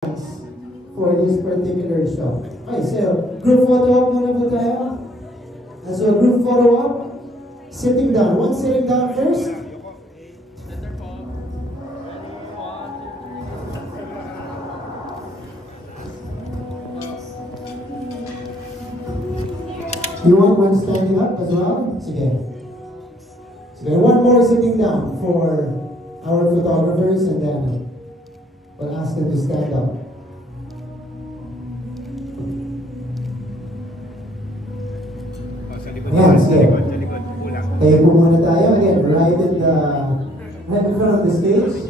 for this particular shot. Okay, so group photo up muna po tayo. So group photo up, sitting down. One sitting down first. You want one standing up as well? Sige. Sige, one more sitting down for our photographers and then we'll ask them to stand up. Ayan, sige. Okay, po muna tayo. Again, right in front of the stage.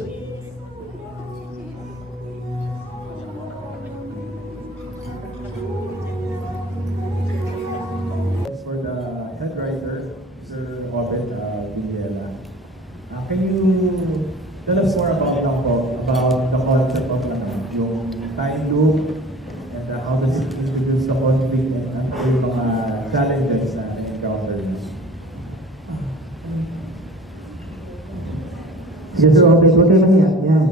For the head writer, Sir Obed Villela, can you tell us more about the concept of yung time loop and how does it introduce the conflict and yung mga challenges na encounter niyo? Yes, Sir Obed, huwag kayo maniyak. Yan.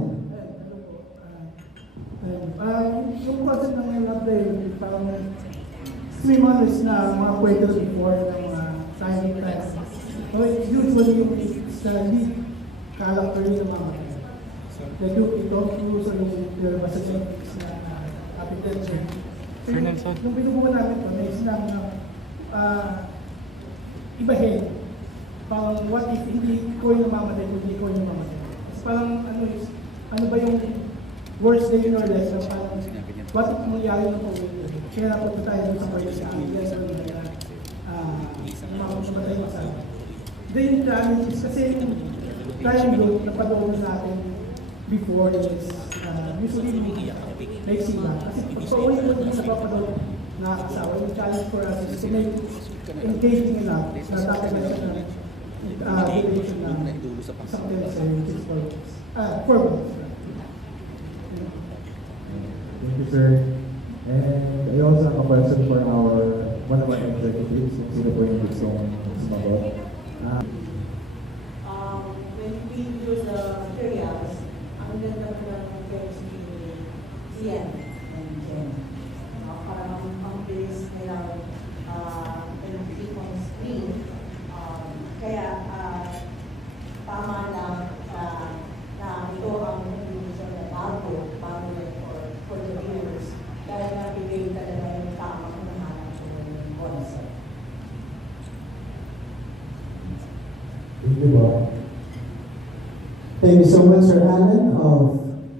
Yung concept ng ngayon natin, parang 3 months na mga kwento before ng mga signing time. So usually yung sa lead character niya mga like yung ito, so yung basta yung architecture. So yung pinubukan namin ito, may sinabi na ibahin. Parang what if hindi ko yung namamatay, hindi ko yung namamatay. Parang ano ba yung worst day in our life na parang what if mangyari ng pag-uwi? Kaya napunta tayo sa pag-uwi yes, makapunta tayo sa then yung challenge is kasi yung time loop na pag-uwi natin before is usually may siba. Kasi pag-uwi natin sa pag-uwi nakakasawa, yung challenge for us is to make engaging enough na dapat na siya na relation na something like which is for months. Thank you, sir. And I also have a question for one of our executives, kung sino po yung gustong sumagot. When we do the materials, ang ganda ko lang ng chemistry ni Ian and Jen. Para ang-bilis nila keep on screen. Kaya tama lang na ito ang nag-iisip na bago for the viewers. Dahil nabigay talaga yung tamang nahanap ko yung concept. Thank you, Bob. Thank you so much, Sir Alan of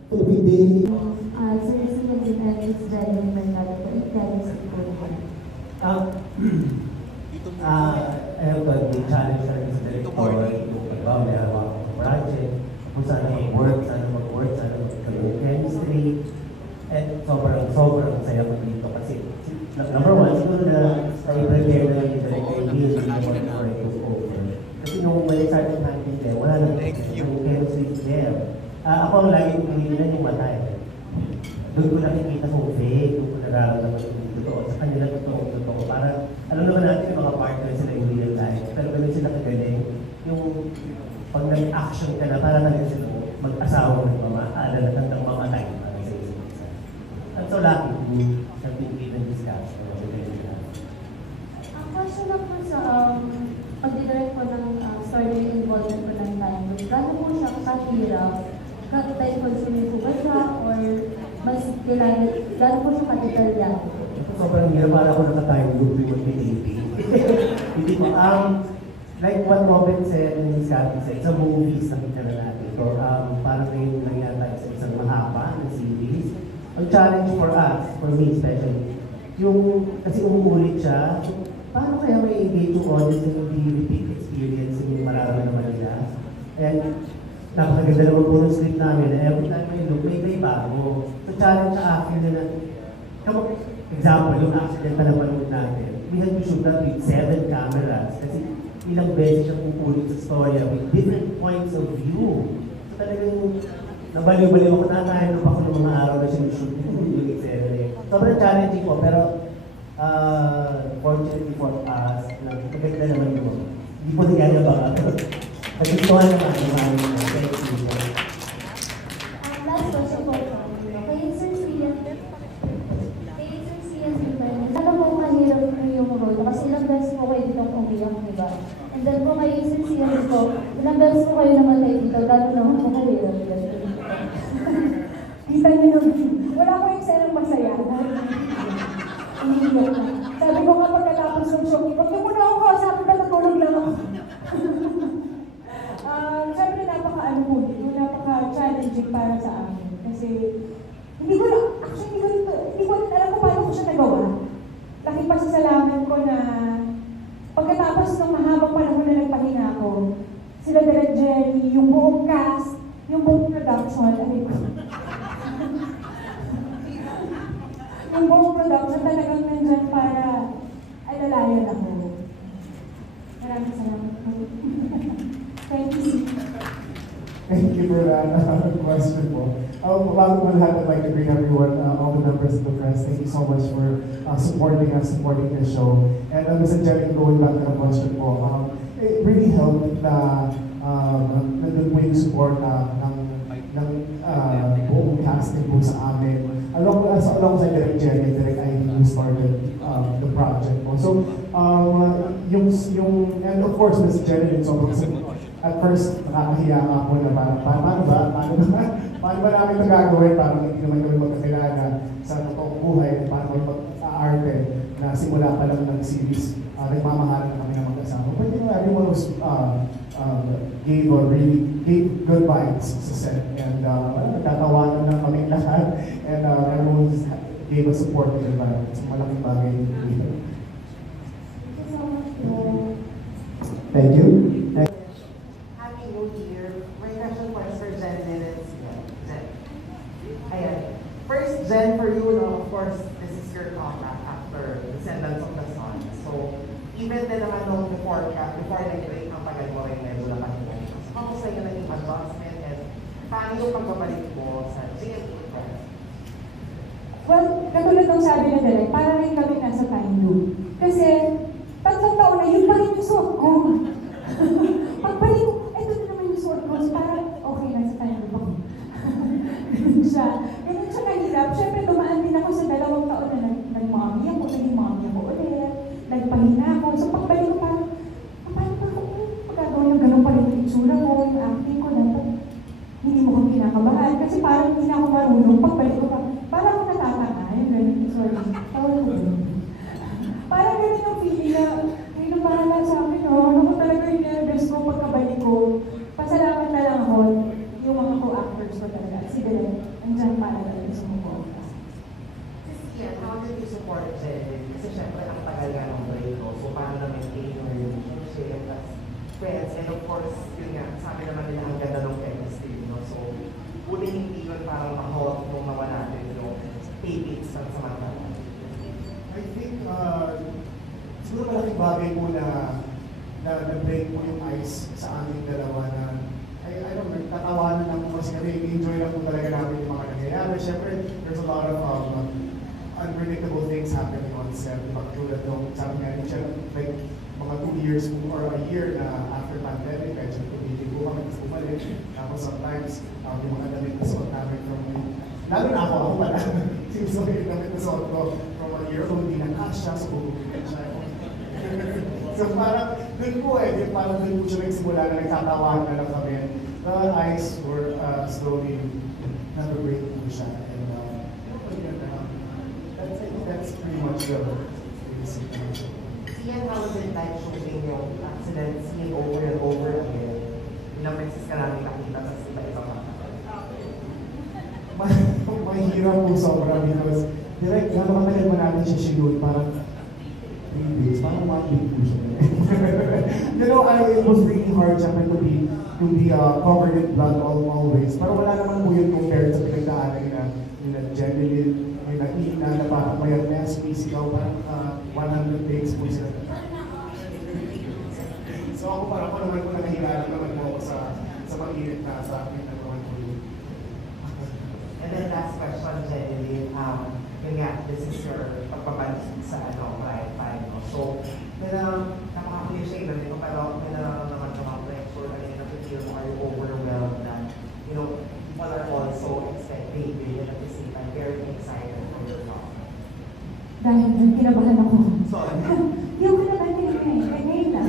Philippine Daily. Sir, Sian is driving Mercado for Italy's Ayun po, yung challenge na rin sa director, yung may hawak ng project, kung saan mag-work, saan mag-work chemistry, and sobrang saya ko dito kasi number one, siguro na i-prepare na yung director deal na before it goes over. Kasi nung may starting natin there, wala nang chemistry there. Ako ang lagi kong hilinan yung mata eh. Doon ko nakikita kung fake, doon ko nararamdaman yung totoo. Sa kanila totoo. Para alam naman natin yung mga partner sila in real life. Pero gano'n sila kagaling. Yung pag nag-action ka na, para na sila mag-asawa ng mamaalan at hanggang mamatay. I'm so lucky to have been given this cash. Ang question lang po sa pag-direct po ng story involvement po ng time. Gano'n po siya kahirap? Time-consuming po ba siya? Or mas kailangan, gano'n po siya katitalya? Sobrang hirap, para ako naka-time loop with the Hindi po. Like what Robin said and Miss Cathy said, sa movies nakita na natin. So, parang ngayon lang yata sa isang mahaba na series. Ang challenge for us, for me especially, kasi umuulit siya, paano kaya may engage yung audience na hindi repeat experience yung mararamdaman nila? And napakaganda naman po ng script namin na every time may look, may bago. So challenge sa akin na example, yung accident na napanood natin, we had to shoot that with 7 cameras kasi ilang beses siya pupulit sa storya with different points of view. So talagang nabaliw-baliw ako na tayo pa ako ng mga araw na sinushoot yung eksena eh. Sobrang challenging po, pero fortunately for us, maganda naman yun. Hindi po nagyaya ba? Pag-ituhan naman naman. Thank you. Last question po. Kaya Sir Ilang beses po kayo namatay dito, lalo naman po kayo. Kita niyo nung, wala ko yung senang masaya. Umiiyak na. Sabi ko nga pagkatapos ng show, huwag niyo muna ako kausapin ba natulog lang ako. Siyempre napaka-challenging para sa amin. Kasi hindi ko alam kung paano ko siya nagawa. Laking pasasalamat ko na pagkatapos ng mahabang panahon na nagpahinga ako, sila Direk Jerry, yung buong cast, yung buong production, yung buong production talagang nandyan para alalayan ako. Maraming salamat po. Thank you. Thank you for that question po. Bago po lahat, I'd like to greet everyone, all the members of the press. Thank you so much for supporting us, supporting this show. And Ms. Angelica, going back to the question po, it really helped na nandun po yung support ng buong casting po sa amin. Alongside Direk Jerry and Direk Ivy who started the project po. So, and of course, Ms. Jerry, at first, nakakahiya nga po na paano ba namin ito gagawin? Parang hindi naman kami magkakilala sa totoong buhay, paano kami mag-aarte na simula pa lang ng series, nagmamahalan kami ng mag-asama. But everyone was gave good vibes sa set, and nagtatawanan lang kami lahat, and everyone gave us support and environment. So malaking bagay dito. Thank you. Jen, for you, of course, this is your comeback after Descendants of the Sun. So, even din naman nung before nag-break, ang tagal mo rin medyo nakahinga. So, kamusta yung naging advancement and paano yung pagbabalik mo sa GMA Press? Well, katulad ng sabi na Direk, para rin kami nasa time loop. Kasi, 3 taon na yun pa rin yung suot ko. Pagbalik ko, ito na naman yung suot ko. So, parang, okay, nasa time loop ako. Ganun siya kahirap. Siyempre, dumaan din ako sa 2 taon na nag-mommy ako, naging mommy ako ulit, nagpahinga ako. So, pagbalik ko parang, paano ba ako magagawa yung ganun pa rin yung itsura ko, yung acting ko, dapat hindi mo kong kinakabahan. Kasi parang hindi na ako marunong. Pagbalik ko parang ako natataka, yung ganun, sorry. Tawag ko ganun. Parang ganun yung feeling na, ay nabahala sa akin, ako talaga yung nervous ko pagkabalik ko. Pasalamat na lang ako, yung mga co-actors ko talaga. Si Direk, andyan para talaga sa mga co-actors. Sian, how did you support Jen? Kasi syempre, ang tagal nga ng break ko. So, paano na-maintain yung relationship as friends? And of course, yun nga, sabi naman nila ang ganda ng chemistry, no? So, huling hindi yun parang mahot nung nawa natin yung tapings ng samantala. I think, siguro malaking bagay po na na-break po yung ice sa aming dalawa na I don't know, tatawanan lang po kasi kami, enjoy lang po talaga namin yung mga nangyayari. Siyempre, there's a lot of unpredictable things happening on set. Pagtulad nung sabi nga ni Chen, like mga 2 years or a year na after pandemic, medyo tumigil po kami, tapos bumalik. Tapos sometimes, yung mga damit na suot namin lalo na ako pala. So yung damit na suot ko from a year old, hindi na kasha, so bumibigyan siya. So parang dun po parang dun po siya nagsimula na nagtatawahan na lang kami. The ice were slowly nag-break po siya. And that's pretty much the situation. Sian, how was it like shooting yung accident scene over and over again? Ilang beses ka namin nakita sa iba-ibang Mahirap po sobra because direct, gano'n katagal mo natin siya shoot, parang 3 days, parang 1 week po siya. You know, it was really hard syempre to be covered in blood always. Pero wala naman po yun compared sa pinagdaanan na Jenny, na Ina, na parang mayat-mayat, sumisigaw, parang 100 takes po sila. So ako parang naman po nakahilalang naman po ako sa mag-init na sa akin na naman po yun. And then last question, Jenny, yun nga, this is your pagpabalik sa Pride 5, no? So, nakaka-cliche na dito, pero may nararamdaman ka mga pressure, na-feel mo, are you overwhelmed na, people are also expecting you, and at the same time, very excited for your talk. Dahil kinabahan ako. Sorry. Hindi ako naman ngayon na.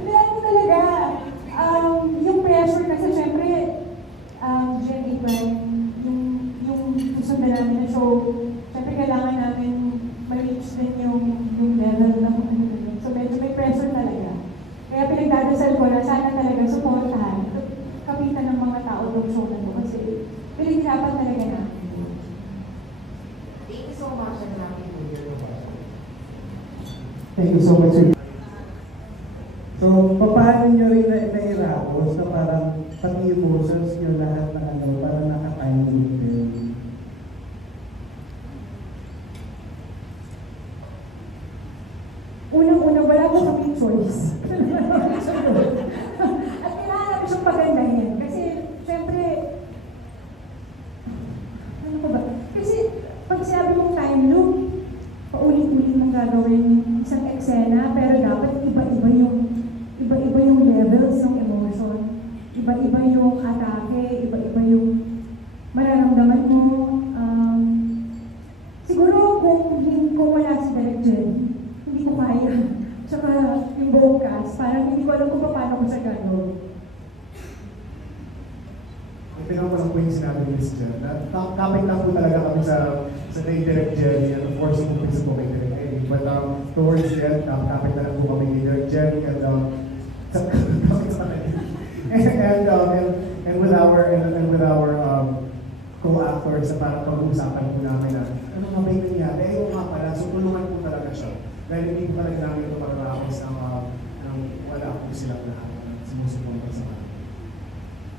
Dahil ko talaga, So, syempre kailangan namin ma-reach din yung level na kung ano yun. So, medyo may pressure talaga. Kaya pinagdadasal ko na sana talaga supportahan, kapitan ng mga tao ng show na to kasi pinag-hirapan talaga namin. Thank you so much and happy New Year. Thank you so much. So, paano nyo rin nairapos na parang pati emotions nyo lahat ng ano, parang nakatime loop din? Unang-una, wala ko kaming choice. At kailangan namin siyang pagandahin. Kasi, syempre, ano ko ba? Kasi, pag sinabi mong time loop, paulit-ulit mong gagawin isang eksena, pero dapat iba-iba yung levels ng emotion. Iba-iba yung atake, iba-iba yung mararamdaman mo. Siguro kung wala si Direk Jen, hindi ko kaya. Tsaka yung buong cast, parang hindi ko alam kung paano ko siya gano'n. Tingnan ko lang po yung sinabi ni Miss Jen. Topic lang po talaga kami sa kay Direk Jen and of course yung umpisa po kay Direk Eddie. But towards the end, topic na lang po kami kay Direk Jen and with our co-actors na parang pag-uusapan po namin na ano nga ba yung nangyari? Ayaw nga pala, so tulungan po talaga siya. Dahil hindi po talaga namin ito mararaos ng wala po silang lahat sumusuporta sa amin.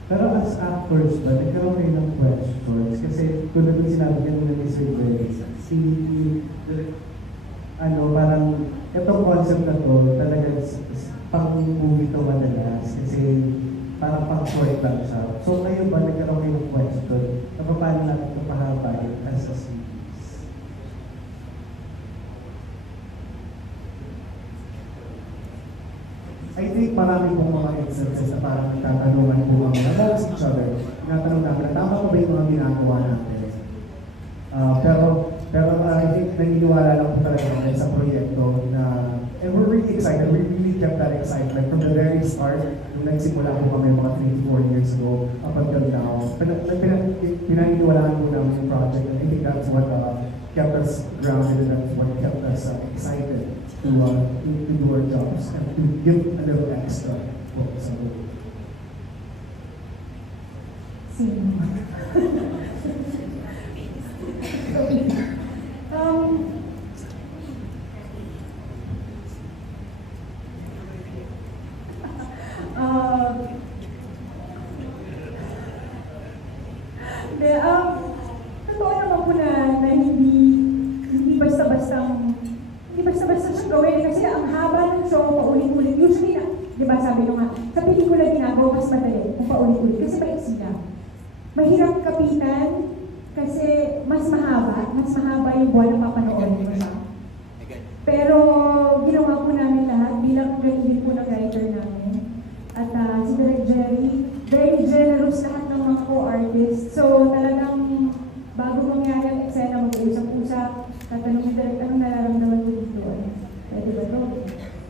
Pero as actors ba, nagkaroon kayo ng questions? Kasi tulad ng sinabi kanina ni Sir Grace, parang itong concept na to, talaga pang-movie to madalas kasi parang pang-short lang siya. So kayo ba, nagkaroon kayo ng question na paano natin ito pahabain as a series? I think marami pong mga instances na parang nagtatanungan po kami amongst each other. Tinatanong namin, tama ko ba yung mga ginagawa natin? Pero I think naniniwala lang po talaga kami sa proyekto na, and we're really excited, we really kept that excitement from the very start. Nung nagsimula po kami mga 3-4 years ago, up until now, pinaniniwalaan po namin yung project, and I think that's what kept us grounded and that's what kept us excited to do our jobs and to give a little extra focus on it. Totoo naman po na hindi basta-basta siyang gawin kasi ang haba ng show, paulit-ulit. Usually di ba sabi nyo nga, sa pelikula ginagawa mas madali kung paulit-ulit kasi maiksi na. Mahirap kapitan kasi mas mahaba yung buwan na papanoorin mo siya. Pero ginawa po namin lahat bilang galing po ng writer namin. At si Direk Jerry, very generous lahat ng mga co-artists. So talagang bago mangyari ang eksena, mag-uusap-usap, tatanungin Direk, anong nararamdaman mo dito? Pwede ba ito?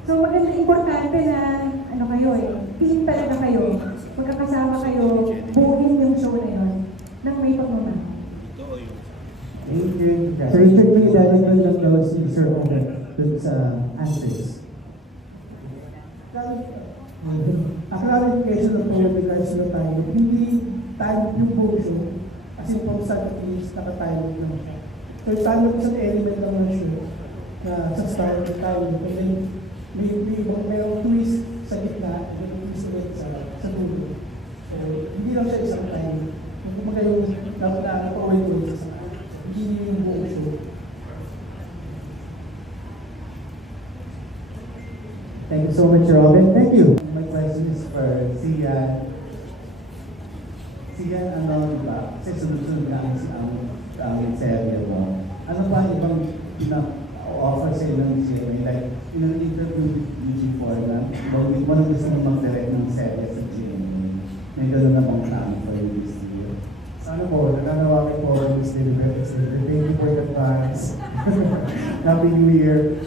So maganda, importante na team talaga kayo. Magkakasama kayo, buuin yung show na yun nang may pagmamahal. Thank you. Sir Richard, may dadagdag lang daw si Sir Omer dun sa answers. A clarification na po with regards to the time. Hindi time yung buong show. Kasi po sa is naka-time lang siya. So yung time po sa element lang ng show na sa start ng time. And then mayroong twist sa gitna, mayroong twist ulit sa dulo. So hindi lang siya isang time. Kung magayong dapat na napawin sa hindi yung buong show. Thank you so much, Robin. Thank you. My question is for Sian. Sian, diba? Kasi sunod-sunod na ang serye mo. Ano ba ibang offer sa ilang GMA? Like, in an interview with before na, mo lang gusto mo mag-direct ng serye sa GMA. May gano'n na bang plan for this year? Sana po, nananawakin po this delivery. Thank you for the advance. Happy New Year.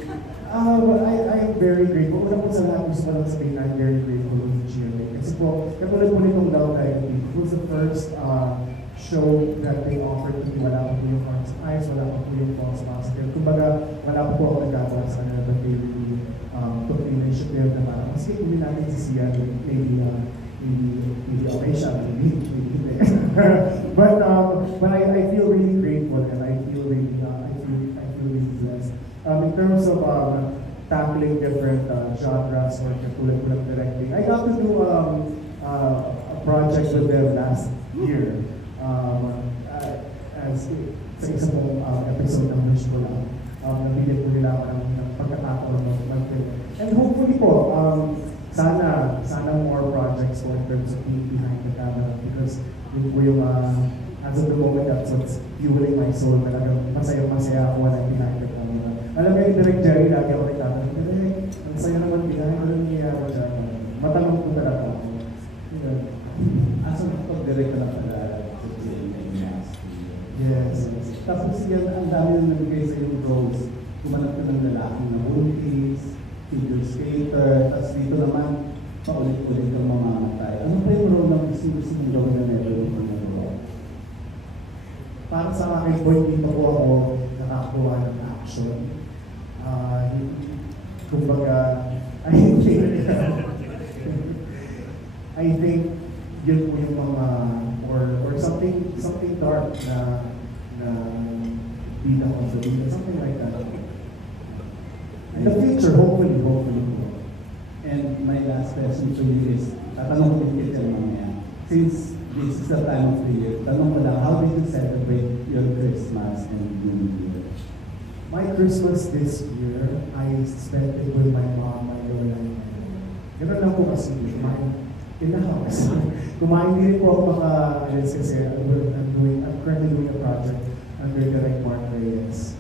I am very grateful. Una po sa lahat, gusto ko lang sabihin na I'm very grateful with GMA. Kasi po, katulad po nitong Love Diary, it was the first show that they offered to me wala po yung hearts. I po ako sa mga sakit. Kumbaga, wala po ako nagkakaroon sa kanila, but they really took the initiative na parang, mas hindi natin sisiyan, maybe okay siya, maybe hindi. But I feel really grateful and I feel really blessed. In terms of tackling different genres or katulad directing, I got to do a project with them last year. As sa isa pong episode ng Wish ko lang, nabigyan po nila ako ng pagkakataon mag-film. And hopefully po, sana more projects po in terms of being behind the camera because yun po yung, as of the moment, that's what's fueling my soul. Talagang masaya ako na behind the camera. Alam mo yung Direct Jerry, lagi ako nagtatanong, ang saya naman behind, ano nangyayari dyan? Matanong po talaga ako. As of pag-direct na pala, yes. Tapos yan, ang dami na nabigay sa yung roles. Gumanap ka ng lalaki na buntis, figure skater, tapos dito naman, paulit-ulit ang mamamatay. Ano pa yung role ng gusto mong gawin na never yung mga role? Para sa akin po, dito po ako nakakakuha ng action. Kumbaga, I think yun po yung mga or something dark na bida ko sa bida, something like that. In the future, hopefully. And my last question to you is, tatanong ko din kayo mamaya. Since this is the time of the year, tanong ko lang, how did you celebrate your Christmas and New Year? My Christmas this year, I spent it with my mom, my Lola, and my dad. Ganun lang po kasi, in the house. Kumain din po ako maka-alis kasi I'm currently doing a project under Direct Mark Reyes.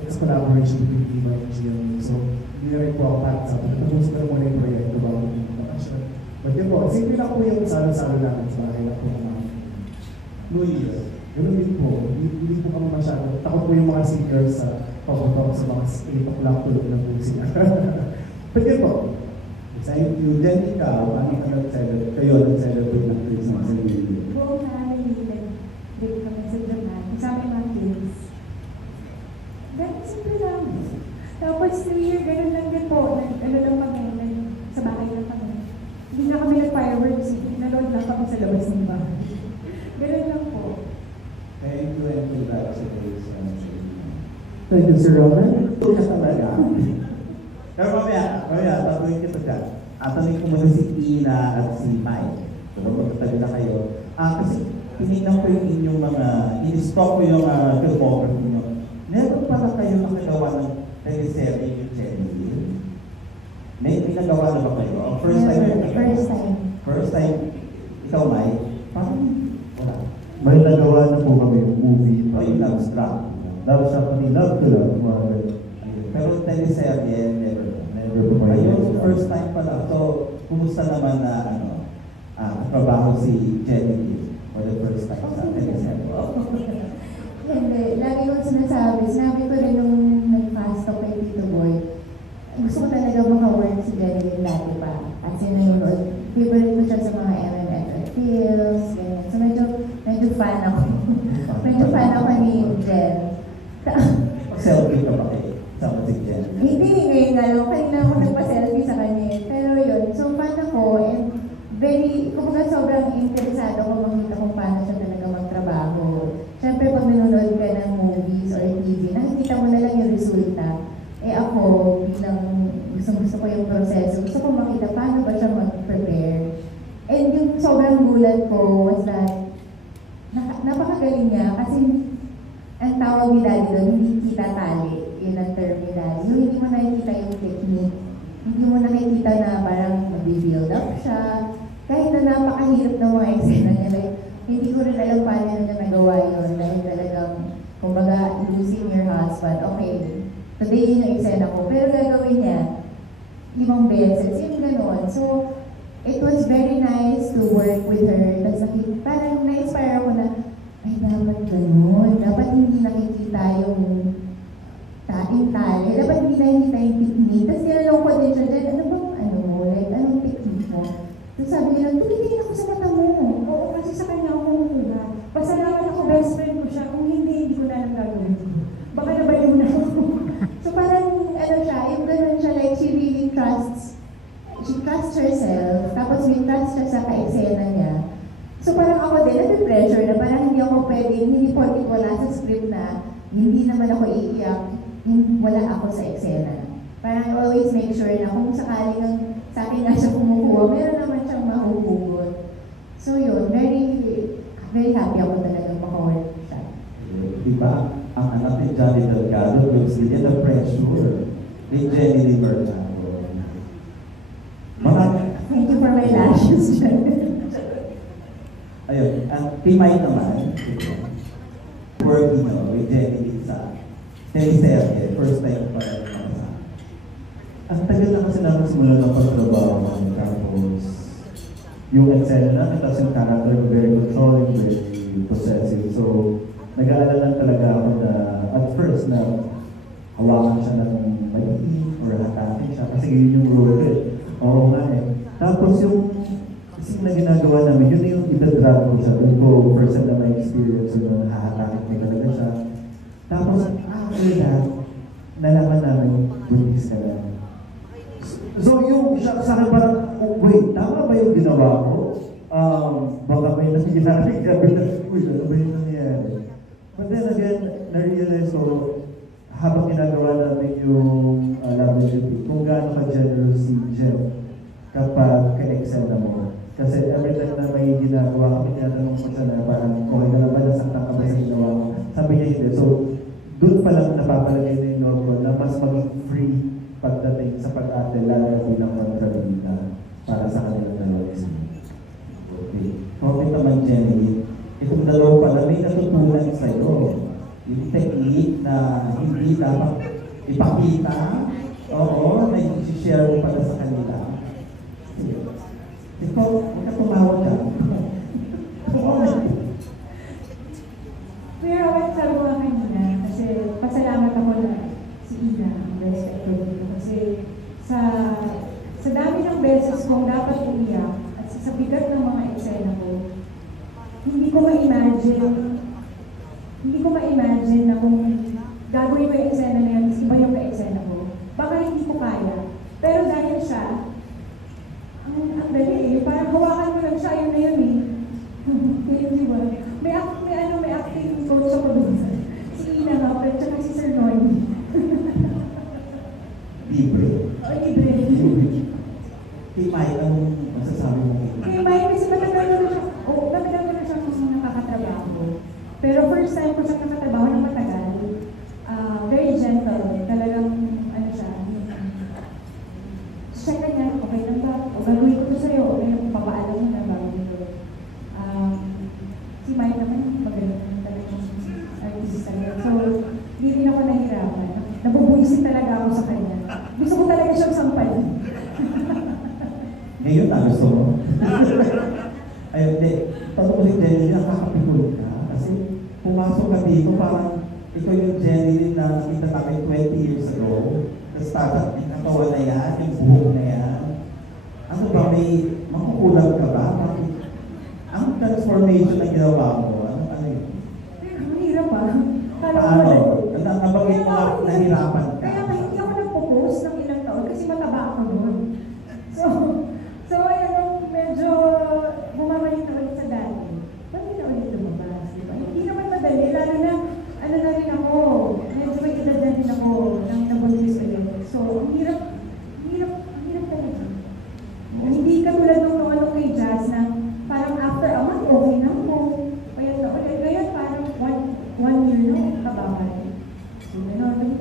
It's a collaboration between Viva and GMA. So, hindi na rin po ako para sa akin. Tapos na muna yung proyekto bago yung bakasyon. But yun po, simple lang po yung salo-salo namin sa bahay lang po namin. New Year. Ganun din po. Hindi po kami masyado. Takot po yung mga seniors sa papunta sa mga 8 o'clock tulog na po sila. But yun po. Thank you. Then ikaw, ano ka nag-celebrate? Kayo nag-celebrate ng Christmas and New Year? Buong family, nag-break kami sa Japan. Kasama yung mga kids. Ganun, simple lang. Tapos New Year, ganun lang din po. Ano lang kami, sa bahay lang kami. Hindi na kami nag-fireworks. Nanood lang kami sa labas ng bahay. Ganun lang po. Thank you and congratulations. Thank you, Sir Roman. Ito ka talaga. Pero mamaya, tatuloy kita dyan. Tanungin ko muna si Ina at si Mike. Kung magkatabi na kayo. Kasi tinignan ko yung inyong mga, in-stop ko yung filmography nyo. Meron pala kayo nakagawa ng teleserye yung Jenny. May nagawa na ba kayo? First time. First time. Ikaw, Mike? Parang wala. May nagawa na po kami yung movie. Yung Love Struck. Love Struck ni Love to Love. Pero teleserye, never po. Ayun, first time pala. So, kumusta naman na trabaho si Jenny for the first time sa teleserye? Hindi. Lagi ko sinabi ko rin nung nag-fast talk kay Tito Boy, gusto ko talaga maka-work si Jenny dati pa. Kasi nanonood, favorite ko siya sa mga MMFF films, ganyan. So medyo fan ako. Medyo fan ako ni Jen. Selfie ka ba kayo? Sama si Jen? Hindi, ngayon nga lang. Kanina ako nagpa-selfie sa kanya. Pero yun, so fan ako and kumbaga sobrang interesado ko makita kung paano siya talaga magtrabaho. Siyempre, pag nanonood ka ng movies or TV, nakikita mo na lang yung resulta. Ako, bilang gusto ko yung proseso, gusto ko makita paano ba siya mag-prepare. And yung sobrang gulat ko was that, napakagaling niya kasi ang tawag nila doon, hindi kita tali. Yun ang term nila. Yung hindi mo nakikita yung technique. Hindi mo nakikita na parang mag-build up siya. Kahit na napakahirap ng mga eksena niya. Like, hindi ko rin alam paano niya nagawa yun. Dahil talagang, kumbaga, losing your husband. Okay, today yun yung eksena ko. Pero gagawin niya, 5 beses. Yung gano'n. So, it was very nice to work with her. Tapos parang na-inspire ako na, ay, dapat gano'n. Dapat hindi nakikita yung tali. Dapat hindi nakikita yung technique. Tapos tinanong ko din siya, ano bang, like, anong technique mo? Tapos sabi nila, tumitingin ako sa mata mo. Oo, kasi sa kanya ako kumukuha. Pasalamat ako best friend ko siya. Kung hindi ko na alam gagawin ko. Baka nabaliw na ako. So parang, ano siya, yung ganun siya, like, she trusts herself, tapos may trust siya sa ka-eksena niya. So parang ako din, natin-pressure na parang hindi ako pwedeng, hindi porkit wala sa script na hindi naman ako iiyak, wala ako sa eksena. Parang I always make sure na kung sakaling sa akin na siya kumukuha, meron naman siyang mahuhugot. So yun, very happy ako talagang makawork siya. Diba? Ang anak ni Johnny Delgado lives within the pressure ni Jenny Libertado. Thank you for my lashes, Jen. Ayun, kay Mike naman, working with Jenny sa teleserye, first time pa rin naman sa. Ang tagal na kasi namin simula ng pagtrabaho namin, tapos yung eksena namin, tapos yung character very controlling, very possessive. So, nag-aalalan talaga ako na at first na hawakan siya ng maliit or hatakin siya kasi yun yung role ko. Oo nga eh. Tapos yung scene na ginagawa namin, yun yung itadrag ko siya. Doon ko first time na may experience yun, hahatakin ko talaga siya. Tapos after that, nalaman namin, buntis ka lang. So yung siya sa akin parang, oh, wait, tama ba yung ginawa ko? Baka may nasiginaling kami na, uy, ano ba yung nangyayari? But then again, na-realize ko, habang ginagawa namin yung Love and Duty, kung gaano ka-generous si Jeff kapag ka-excel na mo. Kasi every time na may ginagawa kami, tinatanong ko siya na parang, okay ka lang ba, nasaktan ka ba sa ginawa mo? Sabi niya hindi. So, doon pa lang napapalagay na yung loob ko na mas maging free pagdating sa pag-ate, lalo na bilang kontrabida para sa kanilang dalawa. Okay. Okay naman, Jenny. Itong dalawa pala may natutunan sa'yo. Yung technique na hindi dapat ipakita. Oo, may i-share mo pala sa kanila. Ikaw, huwag ka tumawag ka. Pero sabi ko nga kanina, kasi pasalamat ako na si Ina, ang respecto dito. Kasi sa dami ng beses kong dapat umiyak at sa bigat ng mga eksena ko, hindi ko ma-imagine na kung gagawin ko yung eksena na yun, iba yung ka-eksena ko. Baka hindi ko kaya. Pero dahil siya, ang dali eh, parang hawakan mo lang siya, yun na yun eh. Di ba? May acting coach ako doon. Si Ina nga, pero tsaka si Sir Noy. Libre. Libre. Kay Mike, anong masasabi mo? Kay Mike, kasi matagal ko na siya kung nakakatrabaho. Pero first time ko siya nakatrabaho ng matagal, very gentle. Talagang, ano siya, check ka niya, okay lang ba? O gagawin ko to sa'yo, okay lang, papaalam mo na bago nito. Si Mike naman, magaling talagang artista. So, hindi rin ako nahirapan. Nabubuisit talaga ako sa kanya. Gusto ko talaga siyang sampalin. Ngayon na gusto mo? Ayun, hindi. Pag ulit Jenny, nakakapikul ka. Kasi pumasok ka dito, parang ikaw yung Jenny na nakita namin 20 years ago. Tapos tatat, yung katawan na yan, yung buhok na yan. Ano ba, may makukulang ka ba? Ang transformation na ginawa mo, ano yun? Ang hirap ba? Paano? Nabagay mo na nahirapan ka. Kaya hindi ako nagpo-post ng ilang taon kasi mataba ako noon. So ayun, medyo bumabalik na ulit sa dati. Ba't hindi na ulit lumabas? Diba? Hindi naman madali, lalo na ano na rin ako, medyo may edad na rin ako nang nabuntis ulit. So, ang hirap talaga. Hindi katulad nung ano kay Jazz na parang after a month, okay na ako. Kaya na ulit. Ngayon parang one year na kababay. So,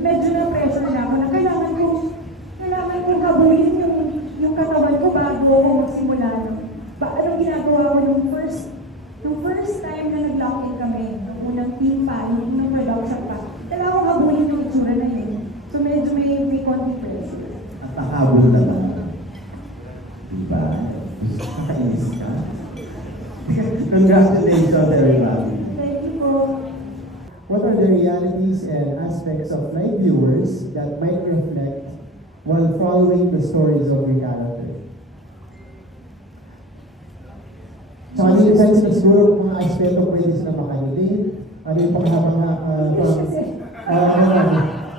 medyo na-pressure na ako na kailangan kong habulin yung katawan ko bago ako magsimula. Anong ginagawa ko nung first time na nag-lock in kami, nung unang team pa, nung unang production pa, kailangan kong habulin yung itsura na yun. So medyo may konti pressure. At nakahabol na lang. Diba? Nakainis ka. Congratulations, everybody. Thank you po. What are the realities and aspects of night viewers that might reflect while following the stories of your character? So, ano yung sense na siguro mga aspeto pwede sila makalilate Ano yung panghaba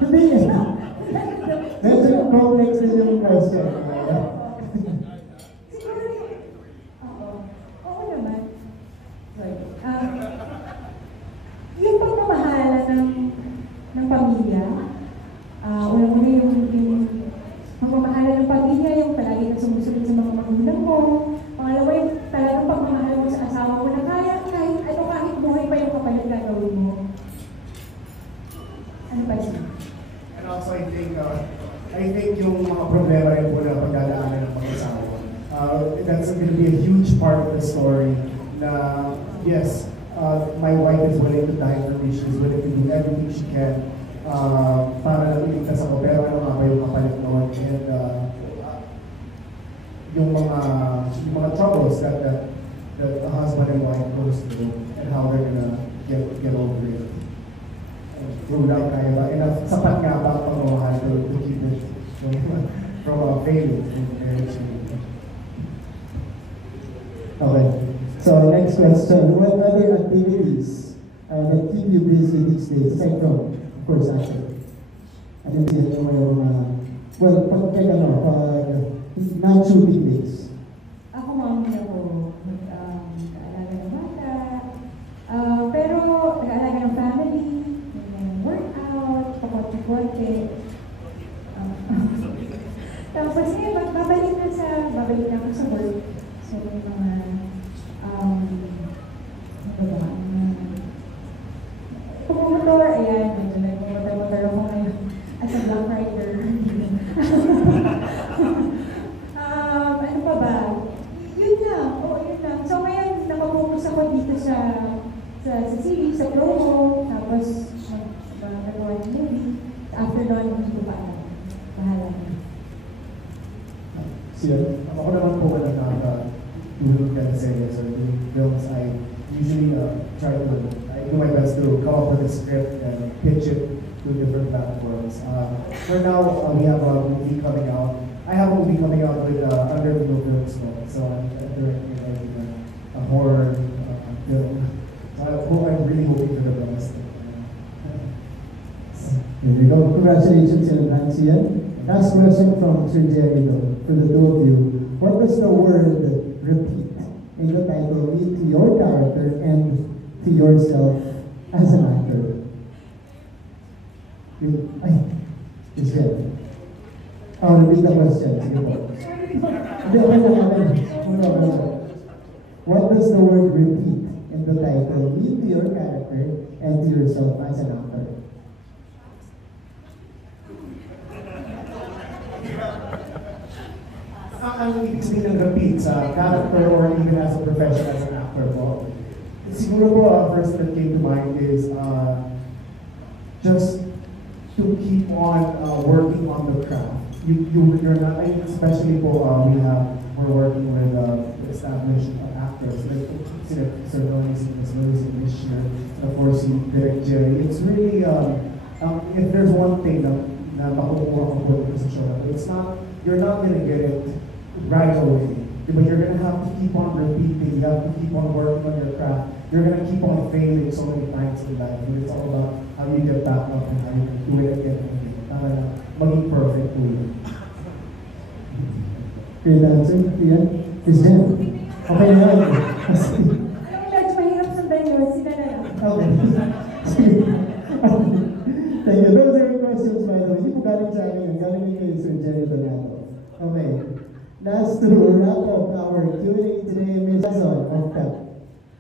hindi yan. Medyo complex din yung question. Siguro oo naman. Sorry. Yung pagmamahala ng pamilya, unang-una yung pagmamahala ng pamilya, yung palagi na sumusunod sa mga magulang mo. Pangalawa yung talagang pagmamahal mo sa asawa mo na kahit buhay pa yung kapalit gagawin mo. Ano pa siya? And also, I think yung mga problema rin po na pagdadaanan ng mag-asawa, that's going to be a huge part of the story na, yes, my wife is willing to die for me, she's willing to do everything she can para lang iligtas ako, pero ano nga ba yung kapalit noon? And yung mga troubles that a husband and wife goes through and how they're gonna get over it. Through lang kaya ba? Enough, sapat nga ba ang pagmamahal to keep it from a failure in marriage? Okay. So next question: what other activities that keep you busy these days, aside from, of course, acting? Ano yung pag not shooting days? Ako mamaya ko mag-aalaga ng bata, pero nag-aalaga ng family, workout, pakot-pakot. Tapos babalik na ako sa work. So, may mga, pumumotor, ayan, medyo nagmumotor ako ngayon as a black rider. Ano pa ba? Yun lang. So, ngayon, nakapokus ako dito sa series, sa promo, tapos nagawa ng movie. After doon, hindi ko pa alam. Bahala na. Ako naman po wala nakakatulog ka na series or doing films. I usually try to, I do my best to come up with a script and pitch it to different platforms. For now, we have a movie coming out. I have a movie coming out with Under the Blue Films, so I'm directing a horror film. So I'm really hoping for the best. There you go. Congratulations in advance, Ian. Last question from Sir Jerry, for the two of you. What does the word repeat in the title mean to your character and to yourself as an actor? Is it? Repeat the question. What does the word repeat in the title mean to your character and to yourself as an actor? Ang ibig sabihin ng repeat sa character or even as a profession as an actor po, siguro po, first that came to mind is just to keep on working on the craft. You're not, especially po, we're working with established actors like Sir Ronnie, Ms. Lewis this year, and of course Derek Jerry. It's really, if there's one thing na makukuha ko po sa show, you're not gonna get it right away. But you're gonna have to keep on repeating, you have to keep on working on your craft. You're gonna keep on failing so many times in life. But it's all about how you get back up and how you can do it again and again. Para maging perfect po yun. Great answer, Ian. Is Jen? Okay na yun. Medyo mahirap sundan yun, sila na lang. Okay. Thank you. Those are your questions, by the way. Hindi po galing sa akin. Galing kay Sir Jerry Donato. Okay. Last to wrap up our Q&A today, Ms. Jason of CAP.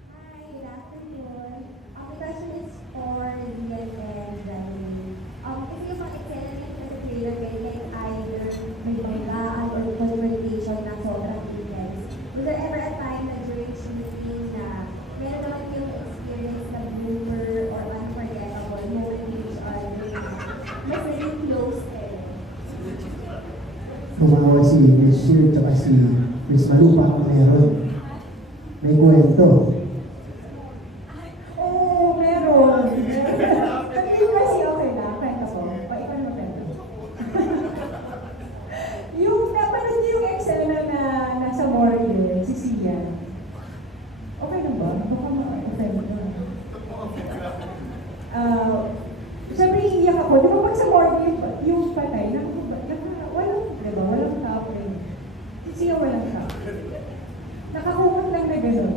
Hi, good afternoon. The question is for Ian and Janine. If you mag-excel sa trailer, like either may banggaan or confrontation na sobrang intense, was there ever a time na during shooting na meron naman yung experience na blooper or unforgettable moment which are mas naging close Tumawa si Miss Sheer at si Miss Malupa kung meron. May kwento. Oo, meron. Hindi kasi okay na, kwento ko. Paikon mo kwento. Yung napanood niyo yung eksena na nasa morgue, si Sian. Okay na ba? Baka ma-offend mo. ako, di ba pag sa morning, yung patay, walang tao rin. Siya walang tao. Nakakumot lang na gano'n.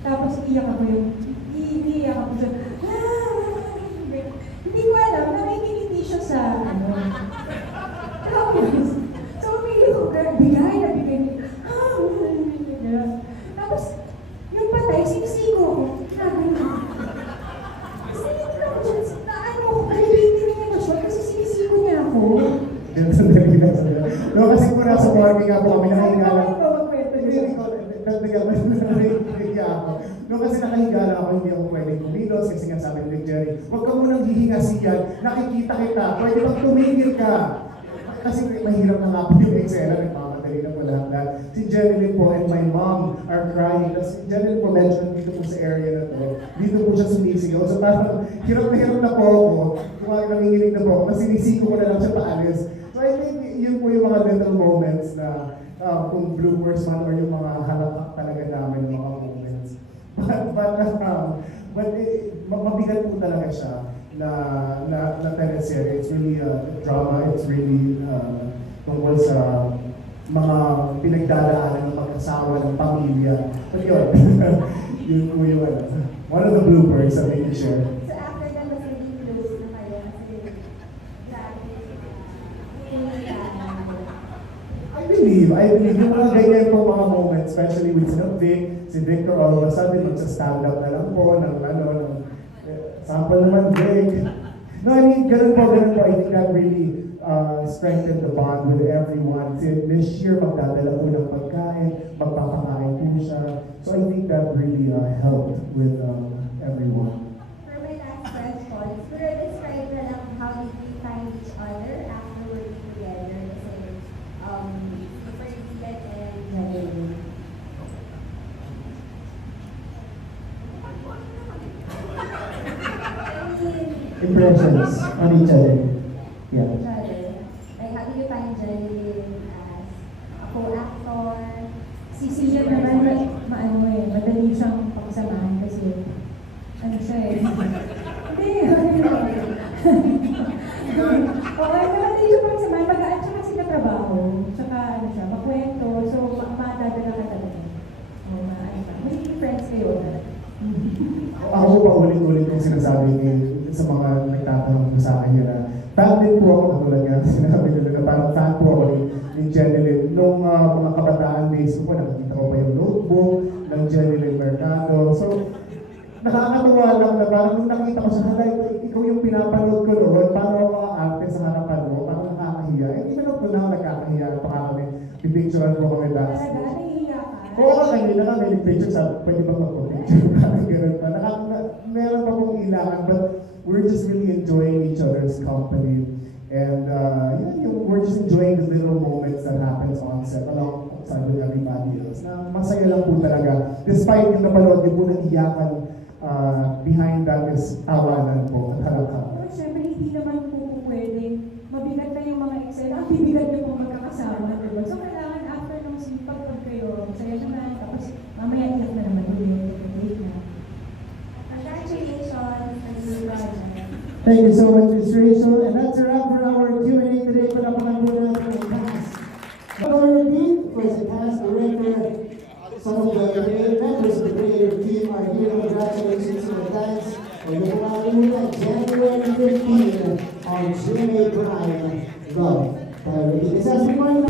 Tapos iiyak ako siya. Hindi ko alam na may kiniti siya sa Tapos, so umiiyak ko, bigay. Tapos, yung patay, sinisigo ko. Kasi sinisigo niya ako. No, kasi kung nasa morning ako kami, nakahiga lang. No, kasi nakahiga lang ako, hindi ako pwedeng kumilos kasi nga sabi ni Jerry, huwag ka munang hihingasiyan, nakikita kita, pwede bang tumigil ka? Kasi mahirap na nga po yung eksena, nagmamadali na po lahat. Si Jerilyn po and my mom are crying. Tapos si Jerilyn po mentioned dito po sa area na to, dito po siya sumisigaw. So parang hirap na po ako, kung nanginginig na po ako, mas sinisigo ko na lang siya paalis. So I think yun po yung mga little moments na kung bloopers man or yung mga halatak talaga namin mga moments. But mabigat po talaga siya na teleserye. It's really drama, it's really tungkol sa mga pinagdadaanan ng mag-asawa ng pamilya. But yun, yun po yung one of the bloopers that we can share. So after that, mas naging close na kayo kasi I believe yung mga ganyan po mga moments, especially with si Victor all of a sudden magsa-stand up na lang po ng sample naman Vic. No, I mean, ganun po. I think that really strengthened the bond with everyone. This year, magdadala po ng pagkain, magpapakain po siya. So I think that really helped with everyone. For my last question, could you describe na lang how did you find each other after working together? Kasi super Elizabeth and Jadelyn. Impressions on each other. Yeah. Like, how do you find Jadelyn as a co-actor? Si Siya naman, madali siyang pagsamahan kasi siya Hindi, madali siya pagsamahan, magaan siya kasi na trabaho, tsaka makwento, so madadala ka talaga. Magiging friends kayo. Ako pa ulit-ulit yung sinasabi sa mga nagtatanong sa akin na fan din po ako, katulad nga sinabi nila na parang fan po ako ni Jerilyn. Nung mga kabataan days ko po, nakikita ko pa yung notebook ng Jerilyn Mercado. So, nakakatuwa lang na parang nung nakita ko sa ikaw yung pinapanood ko noon, paano ako arte sa harapan mo, parang nakakahiya. Hindi man ako na nakakahiya, baka kami, pipicturean po kami backstage. Oo, kanina kami nag-picture sa, pwede ba magpa-picture? Parang gano'n pa. Meron pa pong ilangan, but we're just really enjoying each other's company. And we're just enjoying the little moments that happens on set alongside with everybody else. Na masaya lang po talaga. Despite yung napanood, yung po nag-iyakan behind that is tawanan po at halaka. Siyempre, hindi naman po pwedeng mabigat na yung mga eksena. Ang bibigat niyo pong magkakasama, diba? So, kailangan after nung sipag kayo, masaya naman, tapos mamaya iyak na naman ulit. Congratulations on your project. Thank you so much, Ms. Rachel. And that's a wrap for our Q&A today. Palapakan po natin ang cast. I'll repeat, first the cast, director, some of the members of the creative team are here. Congratulations in advance. We're going to January 15 on GMA Prime. Love. This has been my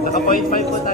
Naka 0.5 po tayo.